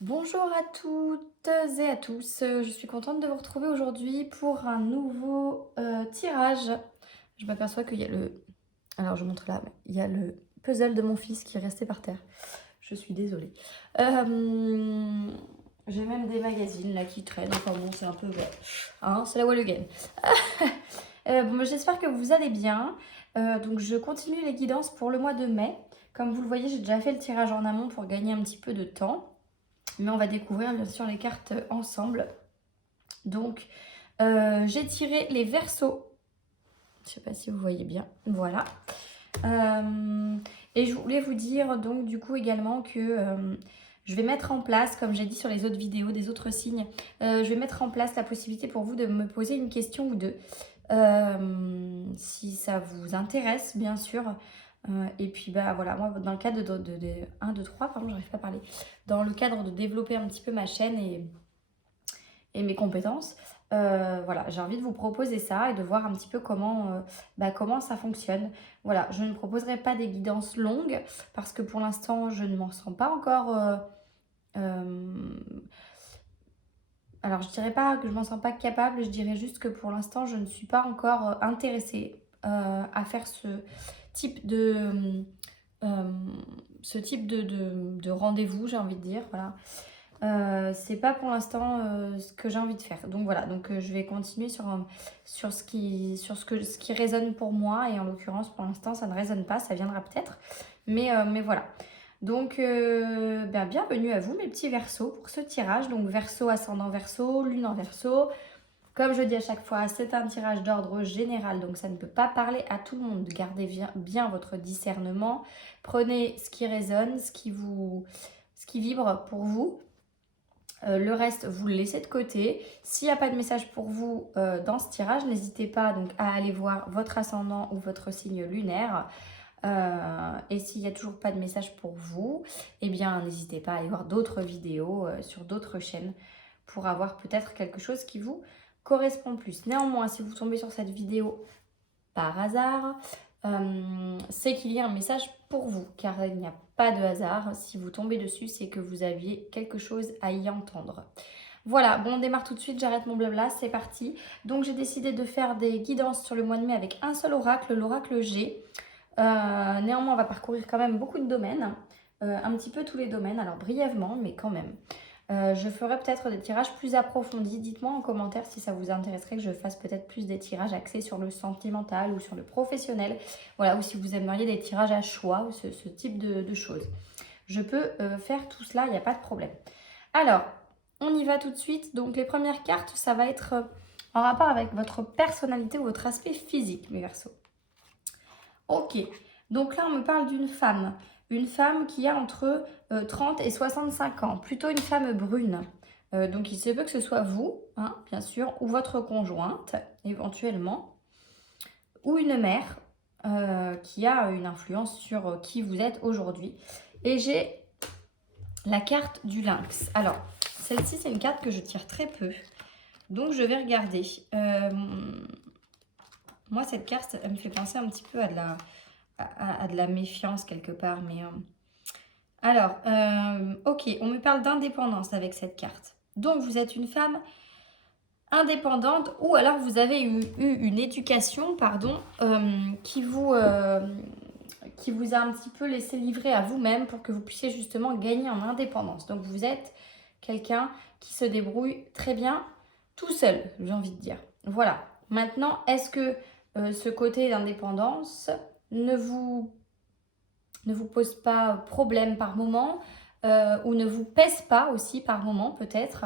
Bonjour à toutes et à tous, je suis contente de vous retrouver aujourd'hui pour un nouveau tirage. Je m'aperçois qu'il y a le... Alors je montre là, mais il y a le puzzle de mon fils qui est resté par terre. Je suis désolée. J'ai même des magazines là qui traînent, enfin bon c'est un peu... ouais. Hein, c'est la wall again. Bon, j'espère que vous allez bien. Donc je continue les guidances pour le mois de mai. Comme vous le voyez, j'ai déjà fait le tirage en amont pour gagner un petit peu de temps. Mais on va découvrir bien sûr les cartes ensemble. Donc, j'ai tiré les versos. Je ne sais pas si vous voyez bien. Voilà. Et je voulais vous dire donc du coup également que je vais mettre en place, comme j'ai dit sur les autres vidéos des autres signes, je vais mettre en place la possibilité pour vous de me poser une question ou deux. Si ça vous intéresse, bien sûr. Et puis bah voilà, moi dans le cadre de 1, 2, 3, pardon, j'arrive pas à parler. Dans le cadre de développer un petit peu ma chaîne et mes compétences, voilà, j'ai envie de vous proposer ça et de voir un petit peu comment ça fonctionne. Voilà, je ne proposerai pas des guidances longues parce que pour l'instant, je ne m'en sens pas encore... alors, je dirais pas que je m'en sens pas capable, je dirais juste que pour l'instant, je ne suis pas encore intéressée à faire type de, euh, ce type de rendez-vous, j'ai envie de dire. Voilà. C'est pas pour l'instant ce que j'ai envie de faire. Donc voilà, donc je vais continuer sur ce qui résonne pour moi. Et en l'occurrence, pour l'instant, ça ne résonne pas, ça viendra peut-être. Mais voilà. Donc, bienvenue à vous, mes petits Verseaux, pour ce tirage. Donc, Verseau, ascendant Verseau, lune en Verseau. Comme je dis à chaque fois, c'est un tirage d'ordre général, donc ça ne peut pas parler à tout le monde. Gardez bien votre discernement. Prenez ce qui résonne, ce qui vibre pour vous. Le reste, vous le laissez de côté. S'il n'y a pas de message pour vous dans ce tirage, n'hésitez pas donc à aller voir votre ascendant ou votre signe lunaire. Et s'il n'y a toujours pas de message pour vous, eh bien n'hésitez pas à aller voir d'autres vidéos sur d'autres chaînes pour avoir peut-être quelque chose qui vous correspond plus. Néanmoins, si vous tombez sur cette vidéo par hasard, c'est qu'il y a un message pour vous, car il n'y a pas de hasard. Si vous tombez dessus, c'est que vous aviez quelque chose à y entendre. Voilà, bon, on démarre tout de suite, j'arrête mon blabla, c'est parti. Donc j'ai décidé de faire des guidances sur le mois de mai avec un seul oracle, l'oracle G. Néanmoins, on va parcourir quand même beaucoup de domaines, un petit peu tous les domaines, alors brièvement, mais quand même. Je ferai peut-être des tirages plus approfondis. Dites-moi en commentaire si ça vous intéresserait que je fasse peut-être plus des tirages axés sur le sentimental ou sur le professionnel. Voilà, ou si vous aimeriez des tirages à choix ou ce type de choses. Je peux faire tout cela, il n'y a pas de problème. Alors, on y va tout de suite. Donc les premières cartes, ça va être en rapport avec votre personnalité ou votre aspect physique, mes Verseaux. Ok, donc là on me parle d'une femme. Une femme qui a entre 30 et 65 ans, plutôt une femme brune. Donc il se peut que ce soit vous, hein, bien sûr, ou votre conjointe, éventuellement, ou une mère qui a une influence sur qui vous êtes aujourd'hui. Et j'ai la carte du lynx. Alors, celle-ci, c'est une carte que je tire très peu, donc je vais regarder. Moi, cette carte, elle me fait penser un petit peu à de la méfiance quelque part. Mais alors, ok, on me parle d'indépendance avec cette carte. Donc, vous êtes une femme indépendante ou alors vous avez eu une éducation, pardon, qui vous a un petit peu laissé livrer à vous-même pour que vous puissiez justement gagner en indépendance. Donc, vous êtes quelqu'un qui se débrouille très bien tout seul, j'ai envie de dire. Voilà. Maintenant, est-ce que ce côté d'indépendance ne vous pose pas problème par moment ou ne vous pèse pas aussi par moment peut-être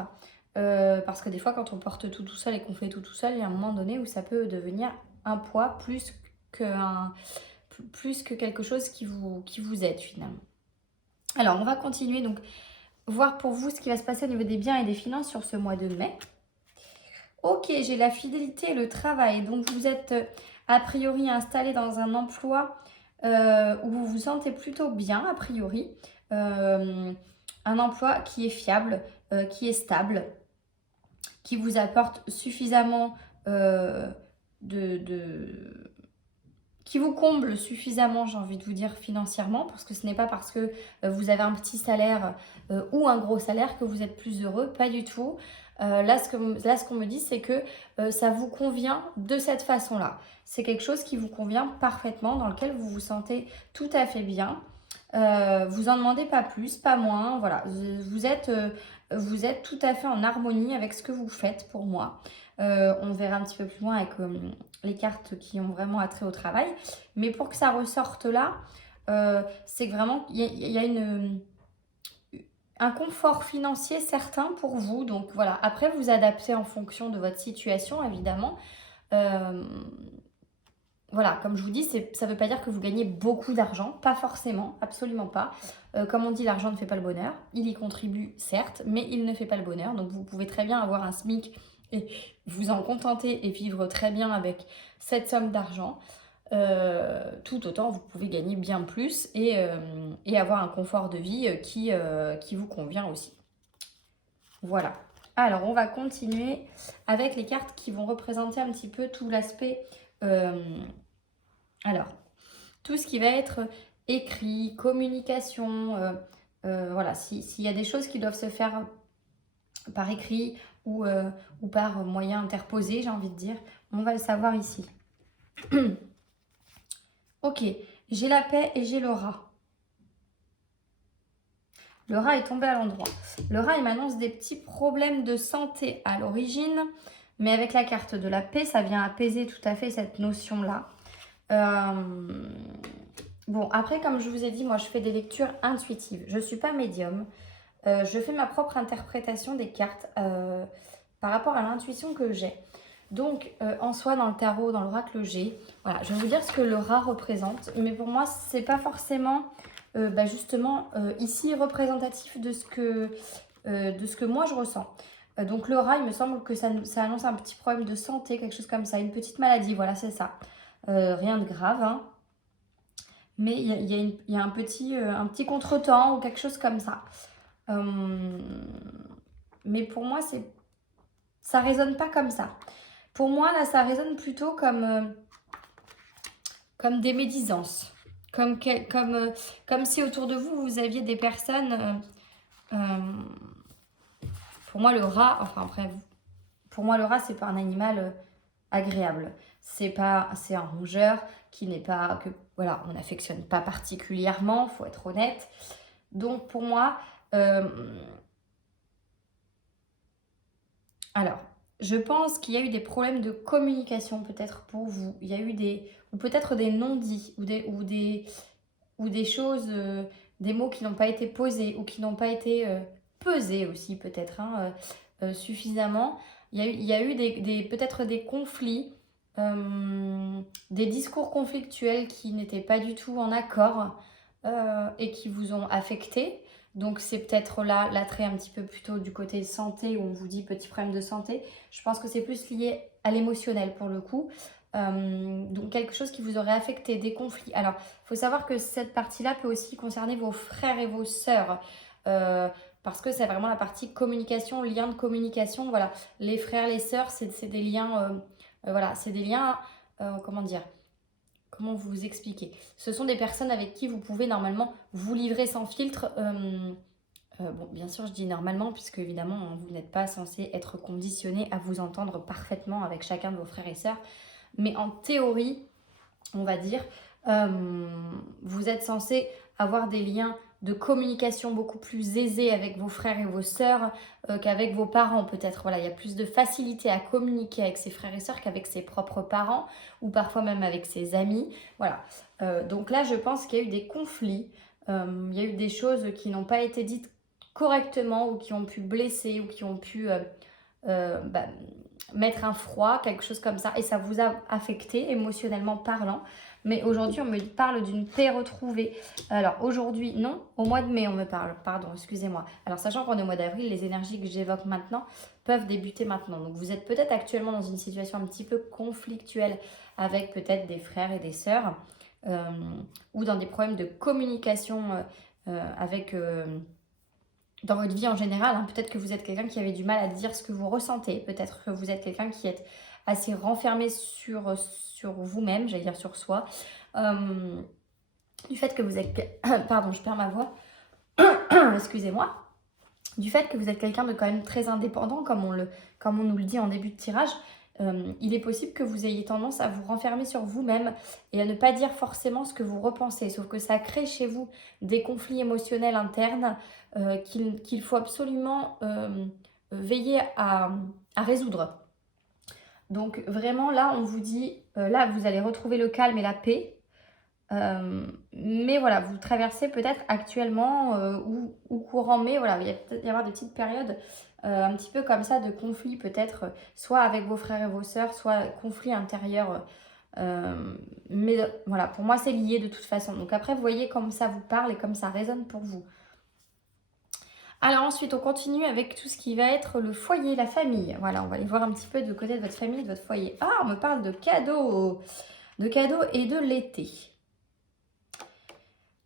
parce que des fois quand on porte tout seul et qu'on fait tout seul, il y a un moment donné où ça peut devenir un poids plus que quelque chose qui vous aide finalement. Alors on va continuer donc voir pour vous ce qui va se passer au niveau des biens et des finances sur ce mois de mai. Ok, j'ai la fidélité et le travail. Donc vous êtes a priori installé dans un emploi où vous vous sentez plutôt bien a priori. Un emploi qui est fiable, qui est stable, qui vous apporte suffisamment de qui vous comble suffisamment, j'ai envie de vous dire, financièrement, parce que ce n'est pas parce que vous avez un petit salaire ou un gros salaire que vous êtes plus heureux, pas du tout. Là, ce qu'on me dit, c'est que ça vous convient de cette façon-là. C'est quelque chose qui vous convient parfaitement, dans lequel vous vous sentez tout à fait bien. Vous en demandez pas plus, pas moins, voilà. Vous êtes tout à fait en harmonie avec ce que vous faites pour moi. On verra un petit peu plus loin avec les cartes qui ont vraiment attrait au travail. Mais pour que ça ressorte là, c'est que vraiment, il y a un confort financier certain pour vous. Donc voilà, après vous adaptez en fonction de votre situation, évidemment. Voilà, comme je vous dis, ça ne veut pas dire que vous gagnez beaucoup d'argent, pas forcément, absolument pas. Comme on dit, l'argent ne fait pas le bonheur. Il y contribue, certes, mais il ne fait pas le bonheur. Donc vous pouvez très bien avoir un SMIC et vous en contenter et vivre très bien avec cette somme d'argent. Tout autant, vous pouvez gagner bien plus et avoir un confort de vie qui vous convient aussi. Voilà. Alors, on va continuer avec les cartes qui vont représenter un petit peu tout l'aspect... alors, tout ce qui va être écrit, communication, voilà, s'il y a des choses qui doivent se faire par écrit ou par moyen interposé, j'ai envie de dire, on va le savoir ici. Ok, j'ai la paix et j'ai le rat. Le rat est tombé à l'endroit. Le rat, il m'annonce des petits problèmes de santé à l'origine, mais avec la carte de la paix, ça vient apaiser tout à fait cette notion-là. Bon, après, comme je vous ai dit, moi, je fais des lectures intuitives. Je ne suis pas médium. Je fais ma propre interprétation des cartes par rapport à l'intuition que j'ai. Donc, en soi, dans le tarot, dans l'oracle G, voilà, je vais vous dire ce que le rat représente. Mais pour moi, ce n'est pas forcément, justement, ici, représentatif de ce que moi, je ressens. Donc, le rat, il me semble que ça annonce un petit problème de santé, quelque chose comme ça, une petite maladie, voilà, c'est ça. Rien de grave, hein. Mais il y a un petit contretemps ou quelque chose comme ça. Mais pour moi, ça résonne pas comme ça. Pour moi, là, ça résonne plutôt comme des médisances. Comme si autour de vous, vous aviez des personnes... pour moi, le rat... Enfin, après, pour moi, le rat, c'est pas un animal agréable. C'est un rongeur qui n'est pas... Voilà, on n'affectionne pas particulièrement, faut être honnête. Donc, pour moi... alors, je pense qu'il y a eu des problèmes de communication peut-être pour vous. Il y a eu ou peut-être des non-dits ou des choses, des mots qui n'ont pas été posés ou qui n'ont pas été pesés aussi peut-être suffisamment. Il y a eu peut-être des conflits, des discours conflictuels qui n'étaient pas du tout en accord et qui vous ont affecté. Donc c'est peut-être là l'attrait un petit peu plutôt du côté santé où on vous dit petit problème de santé. Je pense que c'est plus lié à l'émotionnel pour le coup. Donc quelque chose qui vous aurait affecté, des conflits. Alors il faut savoir que cette partie-là peut aussi concerner vos frères et vos sœurs. Parce que c'est vraiment la partie communication, lien de communication. Voilà, les frères, les sœurs, c'est des liens... voilà, c'est des liens... comment dire ? Comment vous expliquer? Ce sont des personnes avec qui vous pouvez normalement vous livrer sans filtre. Bon, bien sûr, je dis normalement, puisque évidemment, vous n'êtes pas censé être conditionné à vous entendre parfaitement avec chacun de vos frères et sœurs. Mais en théorie, on va dire, vous êtes censé avoir des liens de communication beaucoup plus aisés avec vos frères et vos sœurs qu'avec vos parents peut-être. Voilà, il y a plus de facilité à communiquer avec ses frères et sœurs qu'avec ses propres parents ou parfois même avec ses amis. Voilà, donc là je pense qu'il y a eu des conflits, il y a eu des choses qui n'ont pas été dites correctement ou qui ont pu blesser ou qui ont pu mettre un froid, quelque chose comme ça, et ça vous a affecté émotionnellement parlant. Mais aujourd'hui, on me parle d'une paix retrouvée. Alors aujourd'hui, non, au mois de mai, on me parle. Pardon, excusez-moi. Alors sachant qu'on est au mois d'avril, les énergies que j'évoque maintenant peuvent débuter maintenant. Donc vous êtes peut-être actuellement dans une situation un petit peu conflictuelle avec peut-être des frères et des sœurs ou dans des problèmes de communication avec... dans votre vie en général, hein. Peut-être que vous êtes quelqu'un qui avait du mal à dire ce que vous ressentez. Peut-être que vous êtes quelqu'un qui est assez renfermé sur vous-même, j'allais dire sur soi. Du fait que vous êtes... Pardon, je perds ma voix. Excusez-moi. Du fait que vous êtes quelqu'un de quand même très indépendant, comme on nous le dit en début de tirage, il est possible que vous ayez tendance à vous renfermer sur vous-même et à ne pas dire forcément ce que vous repensez. Sauf que ça crée chez vous des conflits émotionnels internes qu'il faut absolument veiller à résoudre. Donc vraiment là, on vous dit, là vous allez retrouver le calme et la paix. Mais voilà, vous traversez peut-être actuellement ou courant mai, voilà, il va peut-être y avoir des petites périodes un petit peu comme ça de conflits peut-être, soit avec vos frères et vos sœurs, soit conflits intérieurs. Mais voilà, pour moi c'est lié de toute façon. Donc après, vous voyez comme ça vous parle et comme ça résonne pour vous. Alors ensuite, on continue avec tout ce qui va être le foyer, la famille. Voilà, on va aller voir un petit peu du côté de votre famille, de votre foyer. Ah, on me parle de cadeaux et de l'été.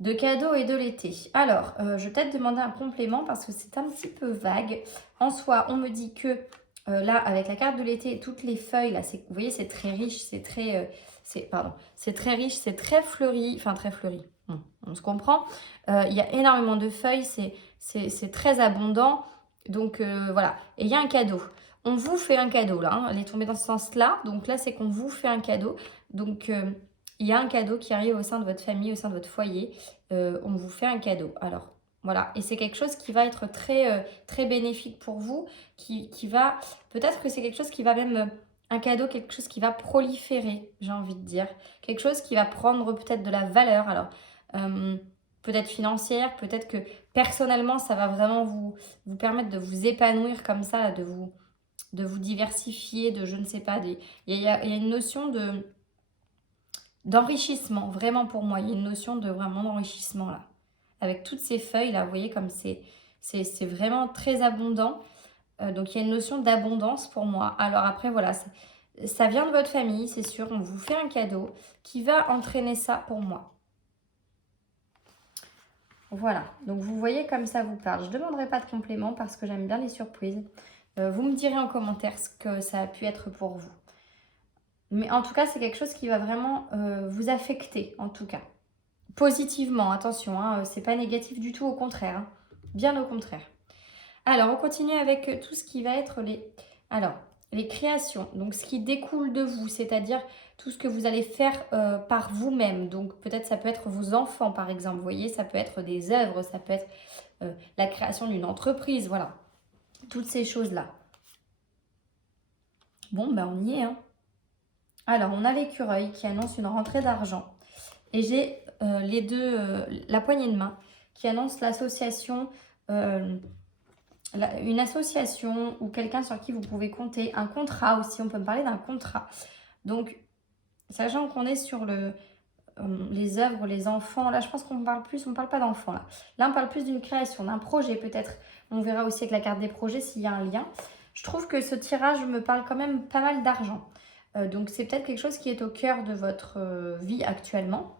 De cadeaux et de l'été. Alors, je vais peut-être demander un complément parce que c'est un petit peu vague. En soi, on me dit que là, avec la carte de l'été et toutes les feuilles, là, vous voyez, c'est très riche, c'est très... c'est très riche, c'est très fleuri. Enfin, très fleuri. On se comprend. Il y a énormément de feuilles, c'est très abondant. Donc, voilà. Et il y a un cadeau. On vous fait un cadeau, là. Hein. Elle est tombée dans ce sens-là. Donc là, c'est qu'on vous fait un cadeau. Donc... il y a un cadeau qui arrive au sein de votre famille, au sein de votre foyer. On vous fait un cadeau. Alors, voilà. Et c'est quelque chose qui va être très bénéfique pour vous. Qui va... Peut-être que c'est quelque chose qui va même... un cadeau, quelque chose qui va proliférer, j'ai envie de dire. Quelque chose qui va prendre peut-être de la valeur. Alors, peut-être financière. Peut-être que personnellement, ça va vraiment vous permettre de vous épanouir comme ça, de vous diversifier, de je ne sais pas. Il y a une notion d'enrichissement, vraiment pour moi. Il y a une notion de vraiment d'enrichissement là. Avec toutes ces feuilles là, vous voyez comme c'est vraiment très abondant. Donc il y a une notion d'abondance pour moi. Alors après voilà, ça vient de votre famille, c'est sûr. On vous fait un cadeau qui va entraîner ça pour moi. Voilà, donc vous voyez comme ça vous parle. Je ne demanderai pas de complément parce que j'aime bien les surprises. Vous me direz en commentaire ce que ça a pu être pour vous. Mais en tout cas, c'est quelque chose qui va vraiment vous affecter, en tout cas. Positivement, attention, hein, c'est pas négatif du tout, au contraire. Hein, bien au contraire. Alors, on continue avec tout ce qui va être les créations. Donc, ce qui découle de vous, c'est-à-dire tout ce que vous allez faire par vous-même. Donc, peut-être ça peut être vos enfants, par exemple. Vous voyez, ça peut être des œuvres, ça peut être la création d'une entreprise, voilà. Toutes ces choses-là. Bon, ben on y est, hein. Alors, on a l'écureuil qui annonce une rentrée d'argent. Et j'ai la poignée de main qui annonce l'association, une association ou quelqu'un sur qui vous pouvez compter. Un contrat aussi, on peut me parler d'un contrat. Donc, sachant qu'on est sur les œuvres, les enfants, là je pense qu'on parle plus, on ne parle pas d'enfants là. Là on parle plus d'une création, d'un projet peut-être. On verra aussi avec la carte des projets s'il y a un lien. Je trouve que ce tirage me parle quand même pas mal d'argent. Donc c'est peut-être quelque chose qui est au cœur de votre vie actuellement.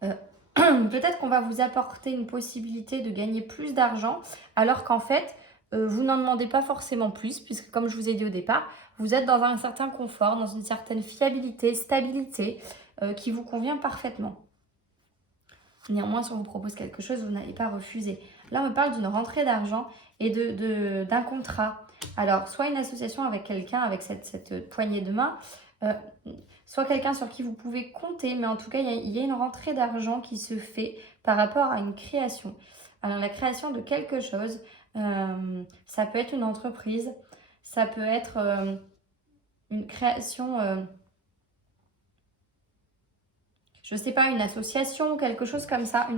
Peut-être qu'on va vous apporter une possibilité de gagner plus d'argent alors qu'en fait, vous n'en demandez pas forcément plus puisque comme je vous ai dit au départ, vous êtes dans un certain confort, dans une certaine fiabilité, stabilité qui vous convient parfaitement. Néanmoins, si on vous propose quelque chose, vous n'allez pas refuser. Là, on me parle d'une rentrée d'argent et d'un contrat. Alors, soit une association avec quelqu'un, avec cette poignée de main, soit quelqu'un sur qui vous pouvez compter, mais en tout cas, il y a une rentrée d'argent qui se fait par rapport à une création. Alors, la création de quelque chose, ça peut être une entreprise, ça peut être une création... je sais pas, une association, quelque chose comme ça.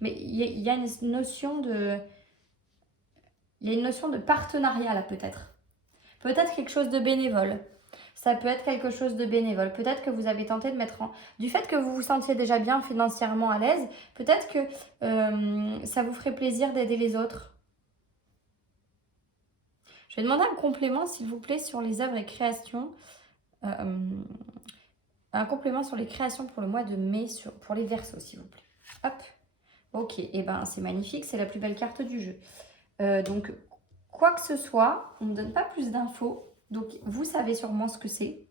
Mais il y a une notion de... Il y a une notion de partenariat là peut-être. Peut-être quelque chose de bénévole. Ça peut être quelque chose de bénévole. Peut-être que vous avez tenté de mettre en... Du fait que vous vous sentiez déjà bien financièrement à l'aise, peut-être que ça vous ferait plaisir d'aider les autres. Je vais demander un complément s'il vous plaît sur les œuvres et créations. Un complément sur les créations pour le mois de mai, pour les Verseaux, s'il vous plaît. Hop. Ok, et ben c'est magnifique, c'est la plus belle carte du jeu. Donc, quoi que ce soit, on ne me donne pas plus d'infos. Donc, vous savez sûrement ce que c'est,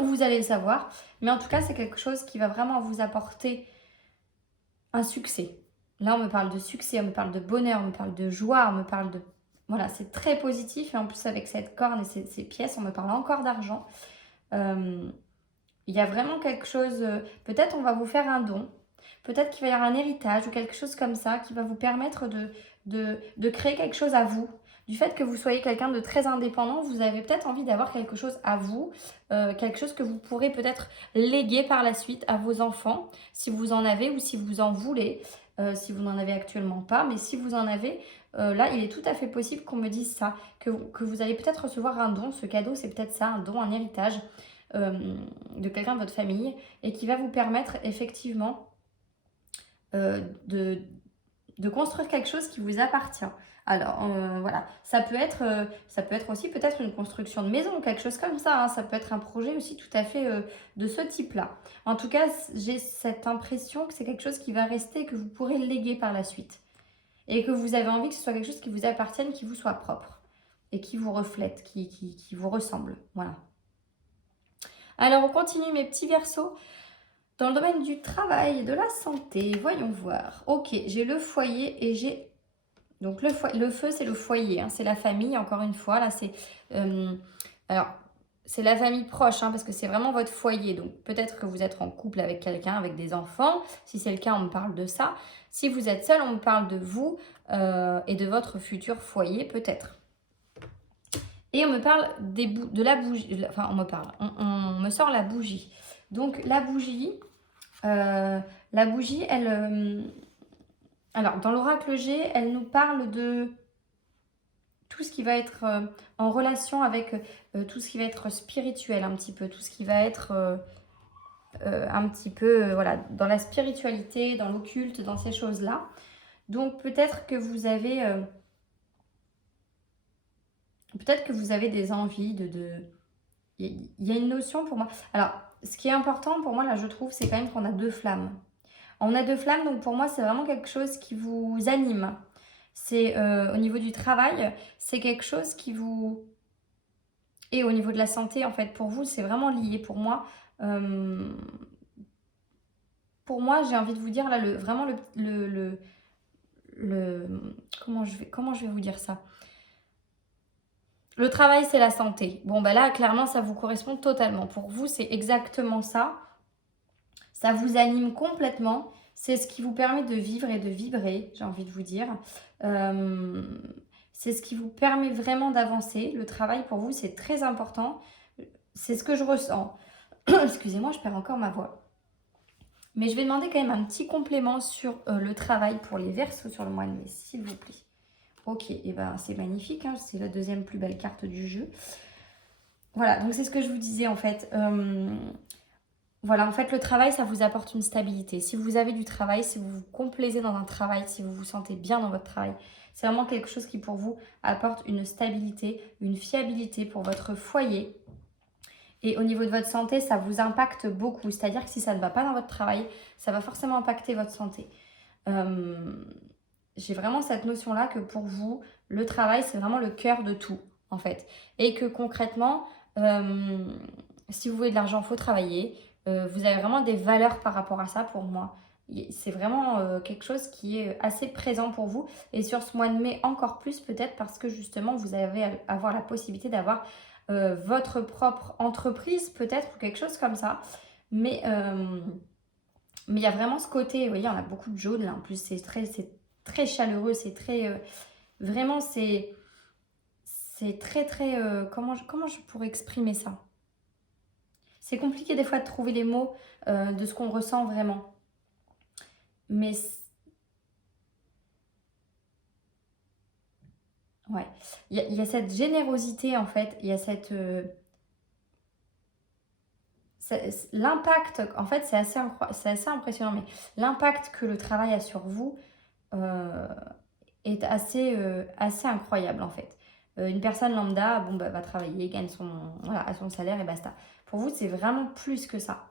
ou vous allez le savoir. Mais en tout cas, c'est quelque chose qui va vraiment vous apporter un succès. Là, on me parle de succès, on me parle de bonheur, on me parle de joie, on me parle de... Voilà, c'est très positif. Et en plus, avec cette corne et ces pièces, on me parle encore d'argent. Il y a vraiment quelque chose... peut-être on va vous faire un don. Peut-être qu'il va y avoir un héritage ou quelque chose comme ça qui va vous permettre de créer quelque chose à vous. Du fait que vous soyez quelqu'un de très indépendant, vous avez peut-être envie d'avoir quelque chose à vous, quelque chose que vous pourrez peut-être léguer par la suite à vos enfants, si vous en avez ou si vous en voulez, si vous n'en avez actuellement pas. Mais si vous en avez, là, il est tout à fait possible qu'on me dise ça, que vous allez peut-être recevoir un don. Ce cadeau, c'est peut-être ça, un don, un héritage de quelqu'un de votre famille et qui va vous permettre effectivement de construire quelque chose qui vous appartient. Alors voilà, ça peut être aussi peut-être une construction de maison, quelque chose comme ça, hein. Ça peut être un projet aussi tout à fait de ce type-là. En tout cas, j'ai cette impression que c'est quelque chose qui va rester et que vous pourrez léguer par la suite. Et que vous avez envie que ce soit quelque chose qui vous appartienne, qui vous soit propre et qui vous reflète, qui vous ressemble. Voilà. Alors on continue mes petits versos. Dans le domaine du travail et de la santé, voyons voir. Ok, j'ai le foyer et j'ai... Donc le feu, c'est le foyer, hein, c'est la famille, encore une fois. Là, c'est... alors, c'est la famille proche, hein, parce que c'est vraiment votre foyer. Donc peut-être que vous êtes en couple avec quelqu'un, avec des enfants. Si c'est le cas, on me parle de ça. Si vous êtes seul, on me parle de vous et de votre futur foyer, peut-être. Et on me parle de la bougie. Enfin, on me sort la bougie. Donc la bougie... elle... alors, dans l'oracle G, elle nous parle de tout ce qui va être en relation avec tout ce qui va être spirituel un petit peu, tout ce qui va être un petit peu voilà, dans la spiritualité, dans l'occulte, dans ces choses-là. Donc, peut-être que vous avez des envies Il y a une notion pour moi. Alors, ce qui est important pour moi, là, je trouve, c'est quand même qu'on a deux flammes. On a deux flammes, donc pour moi, c'est vraiment quelque chose qui vous anime. C'est au niveau du travail, c'est quelque chose qui vous... Et au niveau de la santé, en fait, pour vous, c'est vraiment lié. Pour moi, j'ai envie de vous dire, là, vraiment comment je vais vous dire ça? Le travail, c'est la santé. Bon, bah là, clairement, ça vous correspond totalement. Pour vous, c'est exactement ça. Ça vous anime complètement. C'est ce qui vous permet de vivre et de vibrer, j'ai envie de vous dire. C'est ce qui vous permet vraiment d'avancer. Le travail, pour vous, c'est très important. C'est ce que je ressens. Excusez-moi, je perds encore ma voix. Mais je vais demander quand même un petit complément sur le travail pour les Verseaux sur le mois de mai, s'il vous plaît. Ok, et ben c'est magnifique, hein, c'est la deuxième plus belle carte du jeu. Voilà, donc c'est ce que je vous disais en fait. Voilà, en fait, le travail, ça vous apporte une stabilité. Si vous avez du travail, si vous vous complaisez dans un travail, si vous vous sentez bien dans votre travail, c'est vraiment quelque chose qui, pour vous, apporte une stabilité, une fiabilité pour votre foyer. Et au niveau de votre santé, ça vous impacte beaucoup. C'est-à-dire que si ça ne va pas dans votre travail, ça va forcément impacter votre santé. J'ai vraiment cette notion-là que pour vous, le travail, c'est vraiment le cœur de tout, en fait. Et que concrètement, si vous voulez de l'argent, il faut travailler. Vous avez vraiment des valeurs par rapport à ça pour moi. C'est vraiment quelque chose qui est assez présent pour vous. Et sur ce mois de mai, encore plus peut-être parce que justement, vous allez avoir la possibilité d'avoir votre propre entreprise peut-être ou quelque chose comme ça. Mais il y a vraiment ce côté, vous voyez, on a beaucoup de jaune là. En plus, c'est très chaleureux, c'est très... vraiment, c'est très, très... comment je pourrais exprimer ça? C'est compliqué des fois de trouver les mots de ce qu'on ressent vraiment. Mais ouais, il y a cette générosité en fait, il y a cette... l'impact, en fait c'est assez impressionnant, mais l'impact que le travail a sur vous est assez incroyable en fait. Une personne lambda, bon, bah, va travailler, gagne à son salaire et basta. Pour vous, c'est vraiment plus que ça.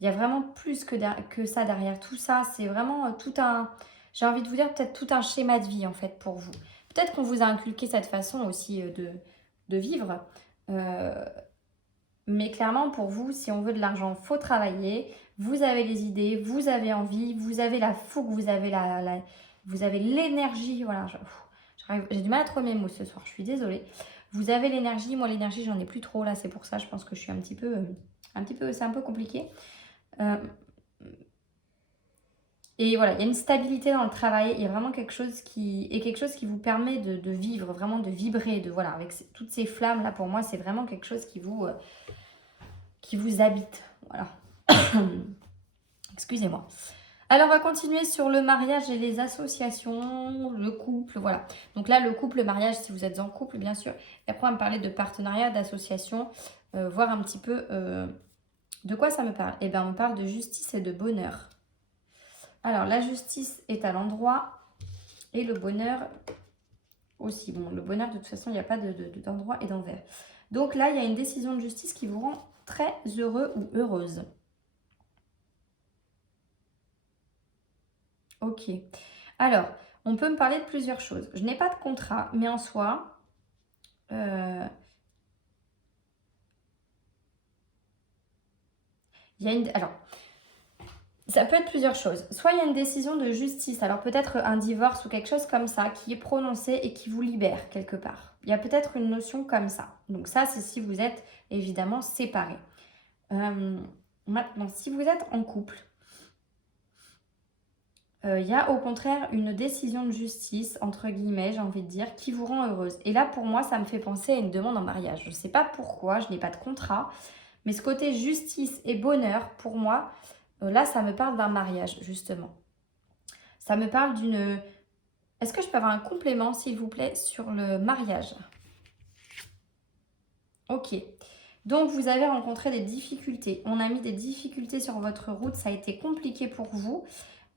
Il y a vraiment plus que ça derrière. Tout ça, c'est vraiment tout un... J'ai envie de vous dire peut-être tout un schéma de vie en fait pour vous. Peut-être qu'on vous a inculqué cette façon aussi vivre. Mais clairement, pour vous, si on veut de l'argent, il faut travailler. Vous avez les idées, vous avez envie, vous avez la fougue, vous avez vous avez l'énergie. Voilà, j'ai du mal à trouver mes mots ce soir, je suis désolée. Vous avez l'énergie, moi l'énergie, j'en ai plus trop là, c'est pour ça, je pense que je suis un petit peu, c'est un peu compliqué. Et voilà, il y a une stabilité dans le travail, il y a vraiment quelque chose qui vous permet de vivre, vraiment de vibrer, voilà, avec toutes ces flammes là, pour moi, c'est vraiment quelque chose qui vous habite. Voilà. Excusez-moi. Alors, on va continuer sur le mariage et les associations, le couple, voilà. Donc là, le couple, le mariage, si vous êtes en couple, bien sûr. Et après, on va me parler de partenariat, d'association, voir un petit peu de quoi ça me parle. Eh bien, on me parle de justice et de bonheur. Alors, la justice est à l'endroit et le bonheur aussi. Bon, le bonheur, de toute façon, il n'y a pas d'endroit et d'envers. Donc là, il y a une décision de justice qui vous rend très heureux ou heureuse. Ok. Alors, on peut me parler de plusieurs choses. Je n'ai pas de contrat, mais en soi, il y a une... Alors, ça peut être plusieurs choses. Soit il y a une décision de justice, alors peut-être un divorce ou quelque chose comme ça, qui est prononcé et qui vous libère quelque part. Il y a peut-être une notion comme ça. Donc ça, c'est si vous êtes évidemment séparés. Maintenant, si vous êtes en couple, il y a au contraire une décision de justice, entre guillemets, j'ai envie de dire, qui vous rend heureuse. Et là, pour moi, ça me fait penser à une demande en mariage. Je ne sais pas pourquoi, je n'ai pas de contrat, mais ce côté justice et bonheur, pour moi, là, ça me parle d'un mariage, justement. Ça me parle d'une... Est-ce que je peux avoir un complément, s'il vous plaît, sur le mariage? Ok. Donc, vous avez rencontré des difficultés. On a mis des difficultés sur votre route. Ça a été compliqué pour vous.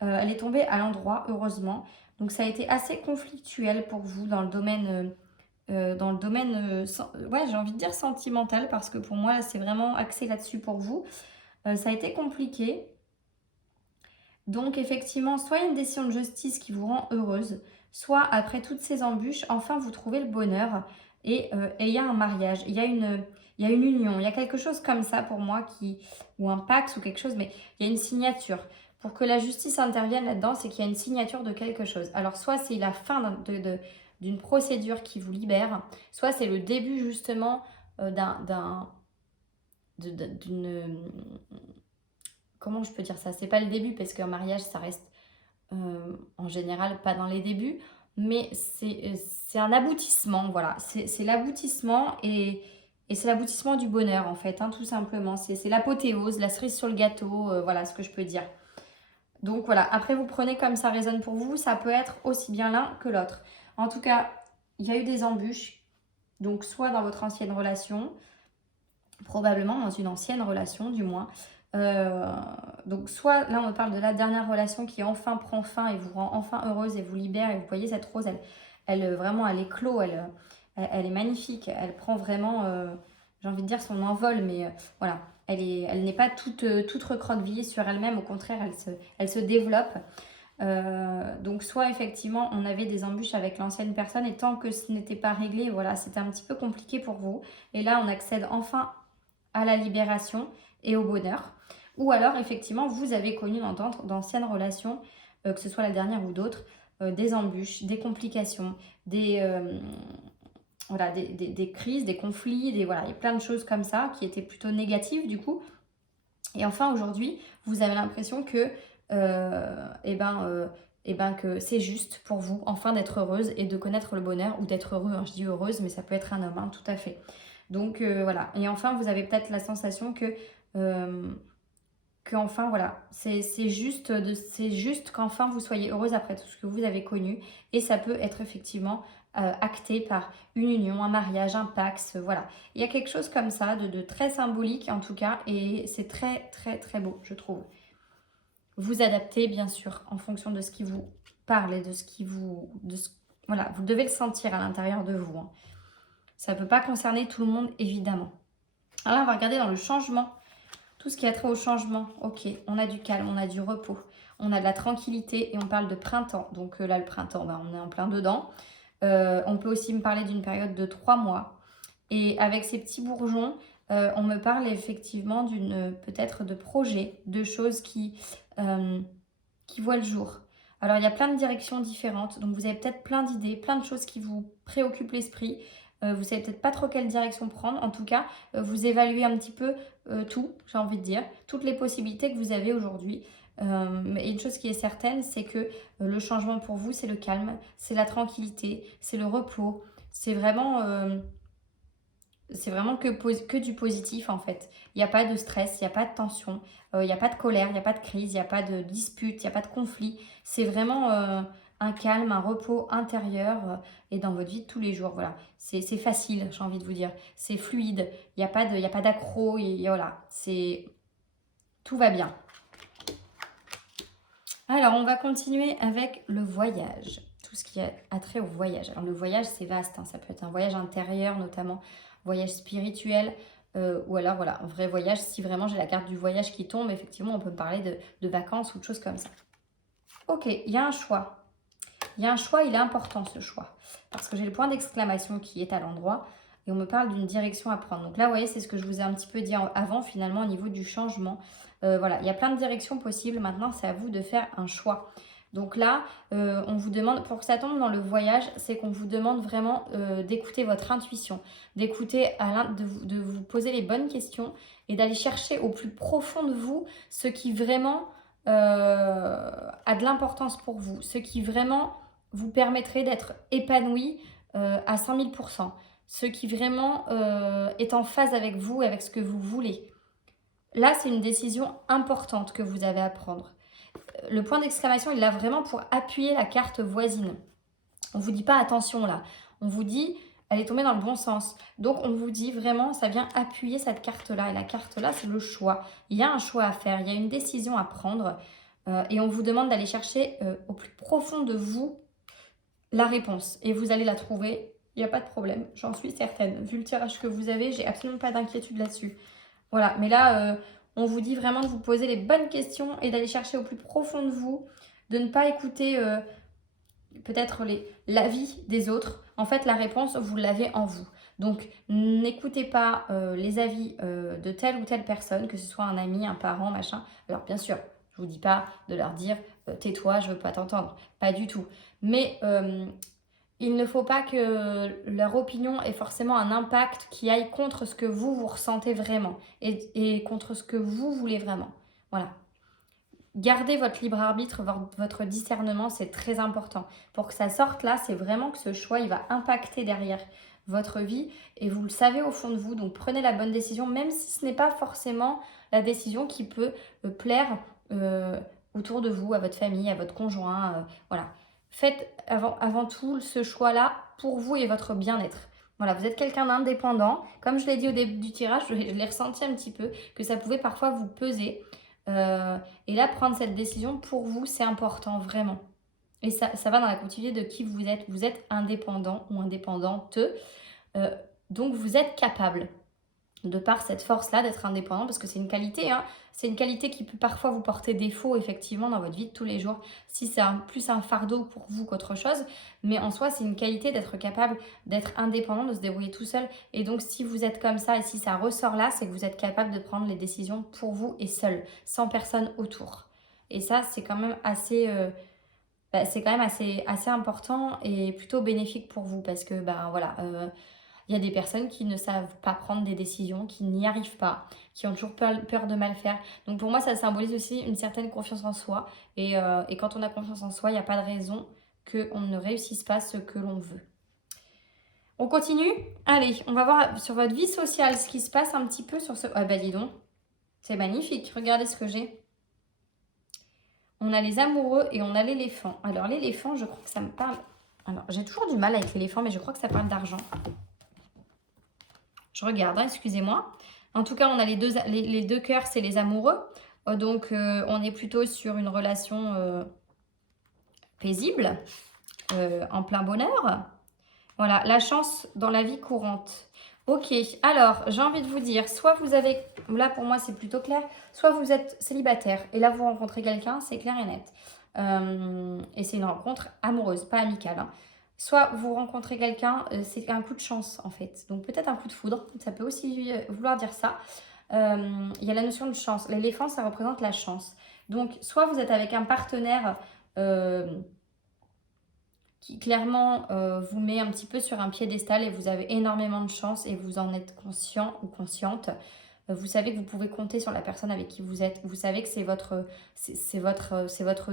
Elle est tombée à l'endroit, heureusement. Donc, ça a été assez conflictuel pour vous dans le domaine... ouais, j'ai envie de dire sentimental, parce que pour moi, c'est vraiment axé là-dessus pour vous. Ça a été compliqué. Donc, effectivement, soit il y a une décision de justice qui vous rend heureuse, soit après toutes ces embûches, enfin, vous trouvez le bonheur et il y a un mariage, il y a une union, il y a quelque chose comme ça pour moi, ou un pax ou quelque chose, mais il y a une signature. Pour que la justice intervienne là-dedans, c'est qu'il y a une signature de quelque chose. Alors, soit c'est la fin d'une procédure qui vous libère, soit c'est le début justement d'une... Comment je peux dire ça? C'est pas le début, parce qu'un mariage, ça reste en général pas dans les débuts, mais c'est un aboutissement, voilà. C'est l'aboutissement et c'est l'aboutissement du bonheur, en fait, hein, tout simplement. C'est l'apothéose, la cerise sur le gâteau, voilà ce que je peux dire. Donc voilà, après vous prenez comme ça résonne pour vous, ça peut être aussi bien l'un que l'autre. En tout cas, il y a eu des embûches, donc soit dans votre ancienne relation, probablement dans une ancienne relation du moins. Donc soit là on parle de la dernière relation qui enfin prend fin et vous rend enfin heureuse et vous libère, et vous voyez cette rose, elle vraiment elle éclot, elle est magnifique, elle prend vraiment, j'ai envie de dire son envol, mais voilà, elle n'est pas toute recroquevillée sur elle-même, au contraire elle se développe. Donc soit effectivement on avait des embûches avec l'ancienne personne et tant que ce n'était pas réglé, voilà, c'était un petit peu compliqué pour vous, et là on accède enfin à la libération et au bonheur. Ou alors, effectivement, vous avez connu d'anciennes relations, que ce soit la dernière ou d'autres, des embûches, des complications, voilà, des crises, des conflits, voilà, il y a plein de choses comme ça qui étaient plutôt négatives du coup. Et enfin, aujourd'hui, vous avez l'impression que, que c'est juste pour vous, enfin, d'être heureuse et de connaître le bonheur, ou d'être heureux, hein. Je dis heureuse, mais ça peut être un homme, hein, tout à fait. Donc, voilà. Et enfin, vous avez peut-être la sensation que enfin voilà, c'est juste qu'enfin vous soyez heureuse après tout ce que vous avez connu, et ça peut être effectivement acté par une union, un mariage, un pax, voilà. Il y a quelque chose comme ça de très symbolique en tout cas, et c'est très très très beau, je trouve. Vous adaptez bien sûr en fonction de ce qui vous parle et de ce qui vous... voilà, vous devez le sentir à l'intérieur de vous, hein. Ça ne peut pas concerner tout le monde évidemment. Alors on va regarder dans le changement. Tout ce qui a trait au changement, ok, on a du calme, on a du repos, on a de la tranquillité, et on parle de printemps. Donc là, le printemps, on est en plein dedans. On peut aussi me parler d'une période de 3 mois. Et avec ces petits bourgeons, on me parle effectivement peut-être de projets, de choses qui voient le jour. Alors, il y a plein de directions différentes, donc vous avez peut-être plein d'idées, plein de choses qui vous préoccupent l'esprit. Vous savez peut-être pas trop quelle direction prendre. En tout cas, vous évaluez un petit peu tout, j'ai envie de dire, toutes les possibilités que vous avez aujourd'hui. Mais une chose qui est certaine, c'est que le changement pour vous, c'est le calme, c'est la tranquillité, c'est le repos. C'est vraiment que du positif en fait. Il n'y a pas de stress, il n'y a pas de tension, il n'y a pas de colère, il n'y a pas de crise, il n'y a pas de dispute, il n'y a pas de conflit. C'est vraiment un calme, un repos intérieur et dans votre vie de tous les jours. Voilà, c'est facile, j'ai envie de vous dire. C'est fluide, il n'y a pas d'accro, voilà, tout va bien. Alors, on va continuer avec le voyage. Tout ce qui a trait au voyage. Alors, le voyage, c'est vaste. Hein. Ça peut être un voyage intérieur, notamment voyage spirituel. Ou alors, voilà, un vrai voyage. Si vraiment j'ai la carte du voyage qui tombe, effectivement, on peut parler de vacances ou de choses comme ça. Ok, il y a un choix. Il y a un choix, il est important ce choix. Parce que j'ai le point d'exclamation qui est à l'endroit. Et on me parle d'une direction à prendre. Donc là, vous voyez, c'est ce que je vous ai un petit peu dit avant, finalement, au niveau du changement. Voilà, il y a plein de directions possibles. Maintenant, c'est à vous de faire un choix. Donc là, on vous demande, pour que ça tombe dans le voyage, c'est qu'on vous demande vraiment d'écouter votre intuition, de vous poser les bonnes questions et d'aller chercher au plus profond de vous ce qui vraiment a de l'importance pour vous, ce qui vraiment vous permettrait d'être épanoui à 5000 %, ce qui vraiment est en phase avec vous et avec ce que vous voulez. Là, c'est une décision importante que vous avez à prendre. Le point d'exclamation, il est là vraiment pour appuyer la carte voisine. On ne vous dit pas attention là. On vous dit, elle est tombée dans le bon sens. Donc, on vous dit vraiment, ça vient appuyer cette carte-là. Et la carte-là, c'est le choix. Il y a un choix à faire. Il y a une décision à prendre. Et on vous demande d'aller chercher au plus profond de vous la réponse. Et vous allez la trouver. Il n'y a pas de problème. J'en suis certaine. Vu le tirage que vous avez, j'ai absolument pas d'inquiétude là-dessus. Voilà, mais là, on vous dit vraiment de vous poser les bonnes questions et d'aller chercher au plus profond de vous, de ne pas écouter peut-être l'avis des autres. En fait, la réponse, vous l'avez en vous. Donc, n'écoutez pas les avis de telle ou telle personne, que ce soit un ami, un parent, machin. Alors, bien sûr, je ne vous dis pas de leur dire tais-toi, je ne veux pas t'entendre. Pas du tout. Mais il ne faut pas que leur opinion ait forcément un impact qui aille contre ce que vous ressentez vraiment et contre ce que vous voulez vraiment. Voilà. Gardez votre libre arbitre, votre discernement, c'est très important. Pour que ça sorte là, c'est vraiment que ce choix, il va impacter derrière votre vie et vous le savez au fond de vous. Donc prenez la bonne décision, même si ce n'est pas forcément la décision qui peut plaire autour de vous, à votre famille, à votre conjoint. Voilà. Faites avant tout ce choix-là pour vous et votre bien-être. Voilà, vous êtes quelqu'un d'indépendant. Comme je l'ai dit au début du tirage, je l'ai ressenti un petit peu, que ça pouvait parfois vous peser. Et là, prendre cette décision pour vous, c'est important, vraiment. Et ça va dans la continuité de qui vous êtes. Vous êtes indépendant ou indépendante. Donc, vous êtes capable, de par cette force-là, d'être indépendant, parce que c'est une qualité. Hein. C'est une qualité qui peut parfois vous porter défaut, effectivement, dans votre vie de tous les jours, si c'est plus un fardeau pour vous qu'autre chose. Mais en soi, c'est une qualité d'être capable d'être indépendant, de se débrouiller tout seul. Et donc, si vous êtes comme ça et si ça ressort là, c'est que vous êtes capable de prendre les décisions pour vous et seul, sans personne autour. Et ça, c'est quand même assez... assez important et plutôt bénéfique pour vous parce que, voilà... il y a des personnes qui ne savent pas prendre des décisions, qui n'y arrivent pas, qui ont toujours peur de mal faire. Donc pour moi, ça symbolise aussi une certaine confiance en soi. Et quand on a confiance en soi, il n'y a pas de raison qu'on ne réussisse pas ce que l'on veut. On continue? Allez, on va voir sur votre vie sociale ce qui se passe un petit peu sur ce... Ah bah dis donc, c'est magnifique, regardez ce que j'ai. On a les amoureux et on a l'éléphant. Alors l'éléphant, je crois que ça me parle... Alors j'ai toujours du mal avec l'éléphant, mais je crois que ça parle d'argent. Je regarde, hein, excusez-moi. En tout cas, on a les deux cœurs, c'est les amoureux. Donc, on est plutôt sur une relation paisible, en plein bonheur. Voilà, la chance dans la vie courante. Ok, alors, j'ai envie de vous dire, soit vous avez, là pour moi c'est plutôt clair, soit vous êtes célibataire et là vous rencontrez quelqu'un, c'est clair et net. Et c'est une rencontre amoureuse, pas amicale. Hein. soit vous rencontrez quelqu'un, c'est un coup de chance en fait. Donc peut-être un coup de foudre, ça peut aussi vouloir dire ça. Il y a la notion de chance. L'éléphant, ça représente la chance. Donc soit vous êtes avec un partenaire qui clairement vous met un petit peu sur un piédestal et vous avez énormément de chance et vous en êtes conscient ou consciente. Vous savez que vous pouvez compter sur la personne avec qui vous êtes. Vous savez que c'est votre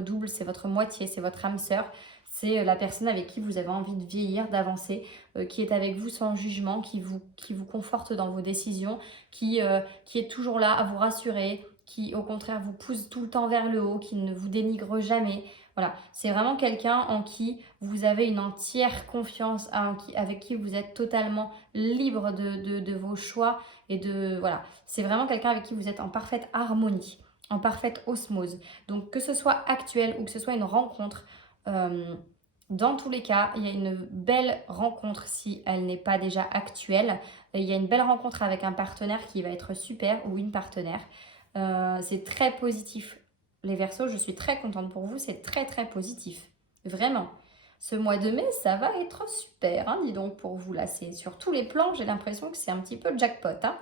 double, c'est votre moitié, c'est votre âme sœur. C'est la personne avec qui vous avez envie de vieillir, d'avancer, qui est avec vous sans jugement, qui vous conforte dans vos décisions, qui est toujours là à vous rassurer, qui au contraire vous pousse tout le temps vers le haut, qui ne vous dénigre jamais. Voilà, c'est vraiment quelqu'un en qui vous avez une entière confiance, avec qui vous êtes totalement libre de vos choix et voilà. C'est vraiment quelqu'un avec qui vous êtes en parfaite harmonie, en parfaite osmose. Donc que ce soit actuel ou que ce soit une rencontre, dans tous les cas, il y a une belle rencontre si elle n'est pas déjà actuelle. Il y a une belle rencontre avec un partenaire qui va être super ou une partenaire. C'est très positif. Les Verseaux, je suis très contente pour vous, c'est très très positif. Vraiment. Ce mois de mai, ça va être super, hein, dis donc, pour vous. Là, c'est sur tous les plans, j'ai l'impression que c'est un petit peu jackpot. Hein.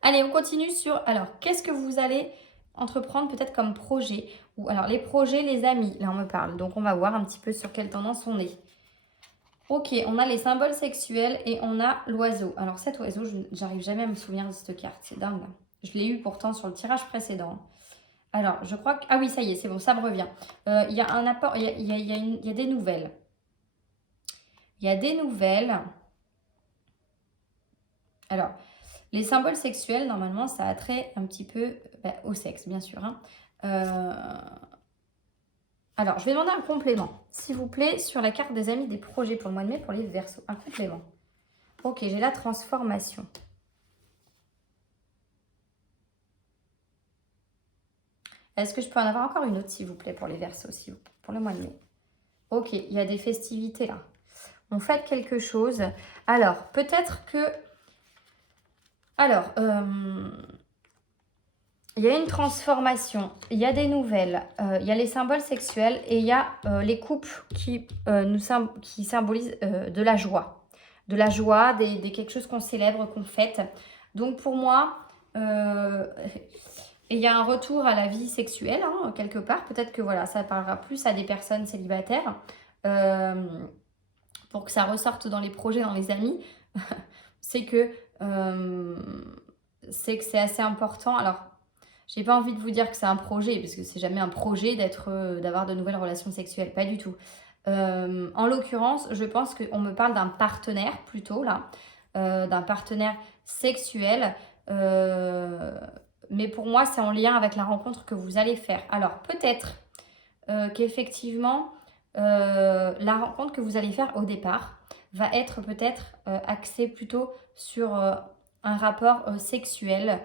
Allez, on continue sur... Alors, qu'est-ce que vous allez entreprendre peut-être comme projet? Ou alors, les projets, les amis, là, on me parle. Donc, on va voir un petit peu sur quelle tendance on est. Ok, on a les symboles sexuels et on a l'oiseau. Alors, cet oiseau, j'arrive jamais à me souvenir de cette carte. C'est dingue. Je l'ai eu pourtant sur le tirage précédent. Alors, je crois que... Ah oui, ça y est, c'est bon, ça me revient. Il y a un apport, il y a des nouvelles. Il y a des nouvelles. Alors, les symboles sexuels, normalement, ça a trait un petit peu au sexe, bien sûr. Hein. Alors, je vais demander un complément, s'il vous plaît, sur la carte des amis des projets pour le mois de mai pour les Verseaux. Un complément. Ok, j'ai la transformation. Est-ce que je peux en avoir encore une autre, s'il vous plaît, pour les Verseaux, pour le mois de mai? Ok, il y a des festivités là. On fait quelque chose. Alors, peut-être que... Alors, il y a une transformation, il y a des nouvelles, il y a les symboles sexuels et il y a les couples qui symbolisent de la joie. De la joie, quelque chose qu'on célèbre, qu'on fête. Donc pour moi... Et il y a un retour à la vie sexuelle, hein, quelque part. Peut-être que voilà, ça parlera plus à des personnes célibataires pour que ça ressorte dans les projets, dans les amis. c'est que c'est assez important. Alors, j'ai pas envie de vous dire que c'est un projet, parce que c'est jamais un projet d'avoir de nouvelles relations sexuelles, pas du tout. En l'occurrence, je pense qu'on me parle d'un partenaire plutôt là, d'un partenaire sexuel. Mais pour moi, c'est en lien avec la rencontre que vous allez faire. Alors, peut-être qu'effectivement, la rencontre que vous allez faire au départ va être peut-être axée plutôt sur un rapport sexuel,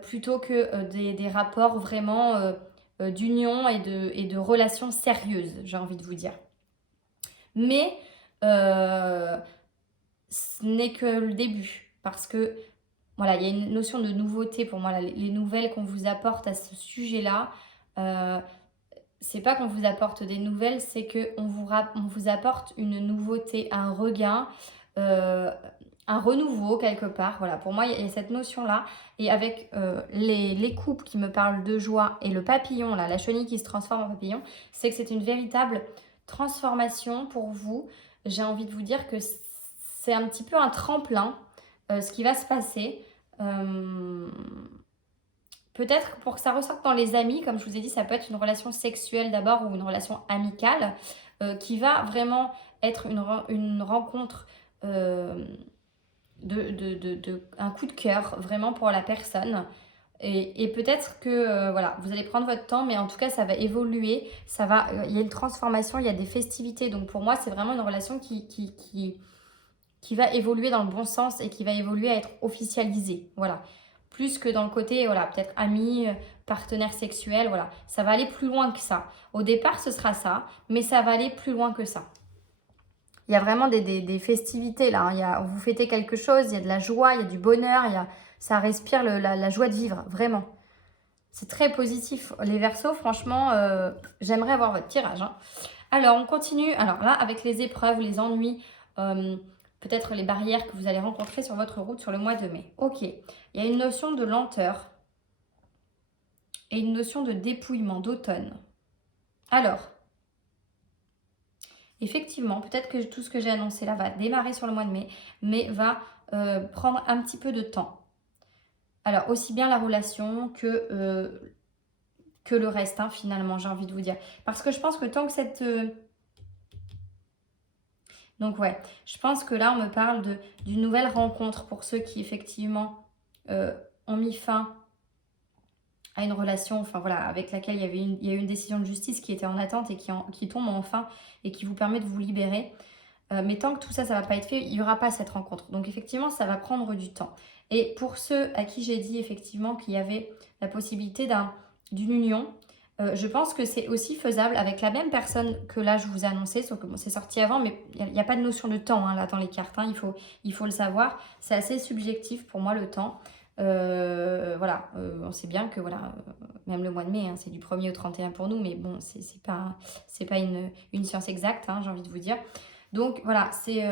plutôt que des rapports vraiment d'union et de relations sérieuses, j'ai envie de vous dire. Mais ce n'est que le début, parce que voilà, il y a une notion de nouveauté pour moi. Là, les nouvelles qu'on vous apporte à ce sujet-là, c'est pas qu'on vous apporte des nouvelles, c'est qu'on vous apporte une nouveauté, un regain, un renouveau quelque part. Voilà, pour moi, il y a cette notion-là. Et avec les couples qui me parlent de joie et le papillon, là, la chenille qui se transforme en papillon, c'est que c'est une véritable transformation pour vous. J'ai envie de vous dire que c'est un petit peu un tremplin. Ce qui va se passer, peut-être pour que ça ressorte dans les amis, comme je vous ai dit, ça peut être une relation sexuelle d'abord ou une relation amicale qui va vraiment être une rencontre, un coup de cœur vraiment pour la personne. Et peut-être que voilà, vous allez prendre votre temps, mais en tout cas, ça va évoluer. Il y a une transformation, il y a des festivités. Donc pour moi, c'est vraiment une relation qui va évoluer dans le bon sens et qui va évoluer à être officialisée, voilà. Plus que dans le côté, voilà, peut-être ami, partenaire sexuel, voilà. Ça va aller plus loin que ça. Au départ, ce sera ça, mais ça va aller plus loin que ça. Il y a vraiment des festivités, là. Hein. Vous fêtez quelque chose, il y a de la joie, il y a du bonheur, ça respire la joie de vivre, vraiment. C'est très positif. Les Verseaux, franchement, j'aimerais avoir votre tirage, hein. Alors, on continue. Alors là, avec les épreuves, les ennuis, euh, peut-être les barrières que vous allez rencontrer sur votre route sur le mois de mai. Ok, il y a une notion de lenteur et une notion de dépouillement, d'automne. Alors, effectivement, peut-être que tout ce que j'ai annoncé là va démarrer sur le mois de mai, mais va prendre un petit peu de temps. Alors, aussi bien la relation que le reste, hein, finalement, j'ai envie de vous dire. Parce que je pense que tant que cette... Donc ouais, je pense que là, on me parle d'une nouvelle rencontre pour ceux qui, effectivement, ont mis fin à une relation, enfin voilà, avec laquelle il y a eu une décision de justice qui était en attente et qui tombe enfin et qui vous permet de vous libérer. Mais tant que tout ça, ça va pas être fait, il n'y aura pas cette rencontre. Donc effectivement, ça va prendre du temps. Et pour ceux à qui j'ai dit effectivement qu'il y avait la possibilité d'une union, je pense que c'est aussi faisable avec la même personne que là je vous ai annoncé, sauf que bon, c'est sorti avant, mais il n'y a pas de notion de temps hein, là dans les cartes, hein, il faut le savoir. C'est assez subjectif pour moi le temps. Voilà, on sait bien que voilà, même le mois de mai, hein, c'est du 1er au 31 pour nous, mais bon, c'est pas une science exacte, hein, j'ai envie de vous dire. Donc voilà, c'est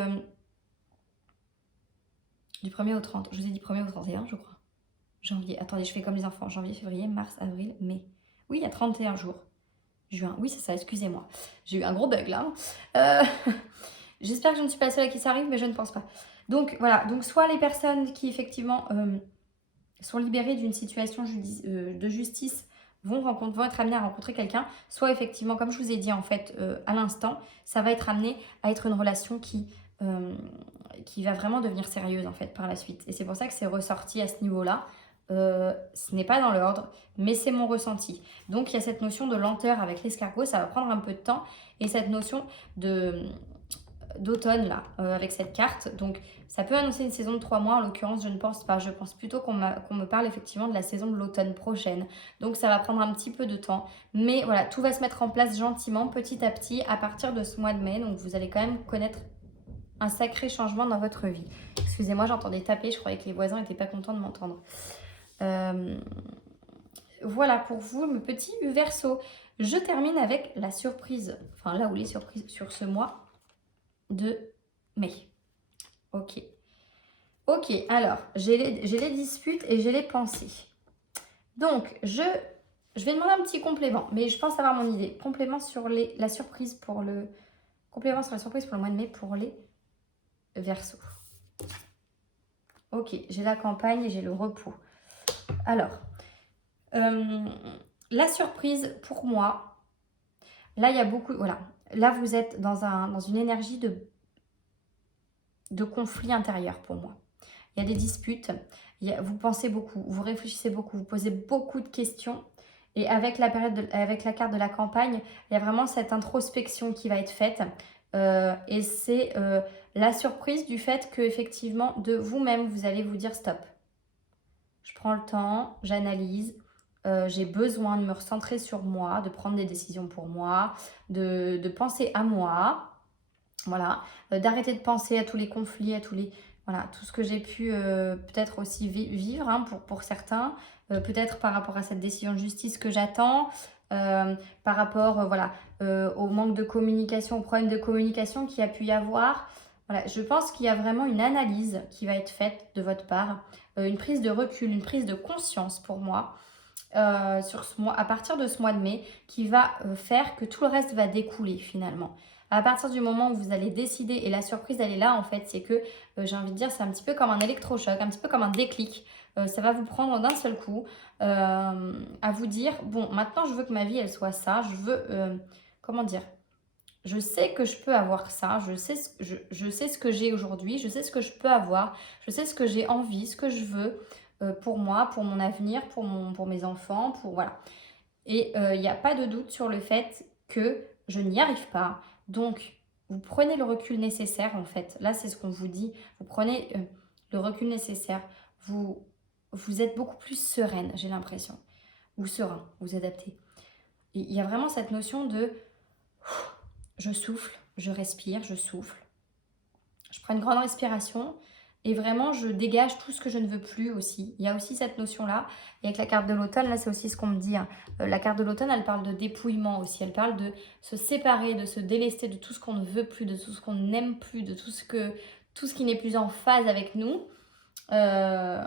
du 1er au 30. Je vous ai dit 1er au 31, je crois. Janvier. Attendez, je fais comme les enfants. Janvier, février, mars, avril, mai. Oui, il y a 31 jours. Juin. Oui, c'est ça, excusez-moi. J'ai eu un gros bug là. J'espère que je ne suis pas seule à qui ça arrive, mais je ne pense pas. Donc voilà, donc soit les personnes qui effectivement sont libérées d'une situation de justice vont être amenées à rencontrer quelqu'un, soit effectivement, comme je vous ai dit en fait à l'instant, ça va être amené à être une relation qui va vraiment devenir sérieuse en fait par la suite. Et c'est pour ça que c'est ressorti à ce niveau-là. Ce n'est pas dans l'ordre, mais c'est mon ressenti. Donc il y a cette notion de lenteur avec l'escargot, ça va prendre un peu de temps, et cette notion d'automne là, avec cette carte. Donc ça peut annoncer une saison de 3 mois, en l'occurrence je ne pense pas. Je pense plutôt qu'on me parle effectivement de la saison de l'automne prochaine. Donc ça va prendre un petit peu de temps. Mais voilà, tout va se mettre en place gentiment, petit à petit, à partir de ce mois de mai. Donc vous allez quand même connaître un sacré changement dans votre vie. Excusez-moi, j'entendais taper, je croyais que les voisins n'étaient pas contents de m'entendre. Voilà pour vous, mes petits Verseaux. Je termine avec la surprise, enfin là où les surprises sur ce mois de mai. Ok. Ok, alors, j'ai les disputes et j'ai les pensées. Donc, je vais demander un petit complément, mais je pense avoir mon idée. Complément sur la surprise pour le... Complément sur la surprise pour le mois de mai pour les Verseaux. Ok, j'ai la campagne et j'ai le repos. Alors, la surprise pour moi, là il y a beaucoup, voilà, là vous êtes dans une énergie de conflit intérieur pour moi. Il y a des disputes, vous pensez beaucoup, vous réfléchissez beaucoup, vous posez beaucoup de questions. Et avec la carte de la campagne, il y a vraiment cette introspection qui va être faite. Et c'est la surprise du fait que effectivement de vous-même, vous allez vous dire stop. Je prends le temps, j'analyse. J'ai besoin de me recentrer sur moi, de prendre des décisions pour moi, de penser à moi. Voilà, d'arrêter de penser à tous les conflits, voilà, tout ce que j'ai pu peut-être aussi vivre hein, pour certains, peut-être par rapport à cette décision de justice que j'attends, par rapport voilà, au manque de communication, au problème de communication qu'il y a pu y avoir. Voilà, je pense qu'il y a vraiment une analyse qui va être faite de votre part, une prise de recul, une prise de conscience pour moi. Sur ce mois, à partir de ce mois de mai, qui va faire que tout le reste va découler finalement. À partir du moment où vous allez décider, et la surprise elle est là en fait, c'est que j'ai envie de dire c'est un petit peu comme un électrochoc, un petit peu comme un déclic. Ça va vous prendre d'un seul coup à vous dire bon maintenant je veux que ma vie elle soit ça, je veux comment dire, je sais que je peux avoir ça, je sais ce que j'ai aujourd'hui, je sais ce que je peux avoir, je sais ce que j'ai envie, ce que je veux pour moi, pour mon avenir, pour mes enfants, pour voilà. Et il n'y a pas de doute sur le fait que je n'y arrive pas. Donc, vous prenez le recul nécessaire en fait. Là, c'est ce qu'on vous dit. Vous prenez le recul nécessaire. Vous êtes beaucoup plus sereine, j'ai l'impression. Ou serein, vous adaptez. Et il y a vraiment cette notion de je souffle, je respire, je souffle. Je prends une grande respiration. Et vraiment, je dégage tout ce que je ne veux plus aussi. Il y a aussi cette notion-là. Et avec la carte de l'automne, là, c'est aussi ce qu'on me dit, hein. La carte de l'automne, elle parle de dépouillement aussi. Elle parle de se séparer, de se délester de tout ce qu'on ne veut plus, de tout ce qu'on n'aime plus, de tout ce qui n'est plus en phase avec nous. Euh,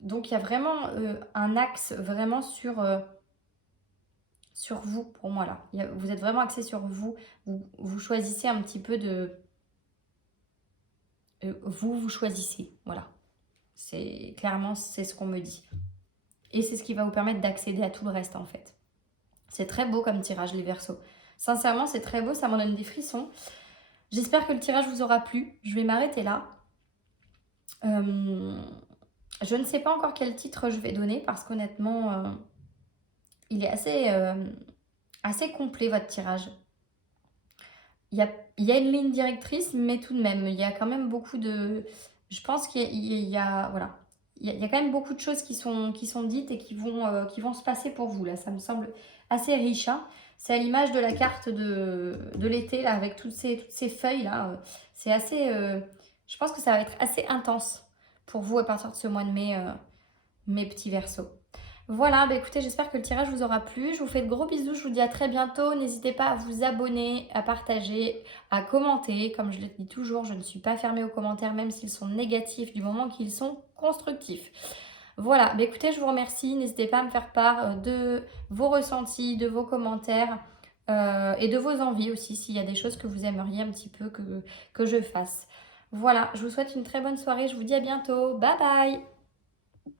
donc, il y a vraiment un axe vraiment sur vous, pour moi, là. Vous êtes vraiment axé sur vous. Vous choisissez un petit peu de... vous choisissez, voilà. C'est clairement, c'est ce qu'on me dit. Et c'est ce qui va vous permettre d'accéder à tout le reste, en fait. C'est très beau comme tirage, les Verseaux. Sincèrement, c'est très beau, ça m'en donne des frissons. J'espère que le tirage vous aura plu. Je vais m'arrêter là. Je ne sais pas encore quel titre je vais donner parce qu'honnêtement, il est assez complet, votre tirage. Il y a une ligne directrice, mais tout de même, il y a quand même beaucoup de... Je pense voilà. Il y a quand même beaucoup de choses qui sont dites et qui vont se passer pour vous, là. Ça me semble assez riche, hein. C'est à l'image de la carte de l'été, là, avec toutes ces feuilles, là. C'est assez... je pense que ça va être assez intense pour vous à partir de ce mois de mai, mes petits Verseaux. Voilà, bah écoutez, j'espère que le tirage vous aura plu. Je vous fais de gros bisous, je vous dis à très bientôt. N'hésitez pas à vous abonner, à partager, à commenter. Comme je le dis toujours, je ne suis pas fermée aux commentaires, même s'ils sont négatifs, du moment qu'ils sont constructifs. Voilà, bah écoutez, je vous remercie. N'hésitez pas à me faire part de vos ressentis, de vos commentaires et de vos envies aussi, s'il y a des choses que vous aimeriez un petit peu que je fasse. Voilà, je vous souhaite une très bonne soirée. Je vous dis à bientôt. Bye bye!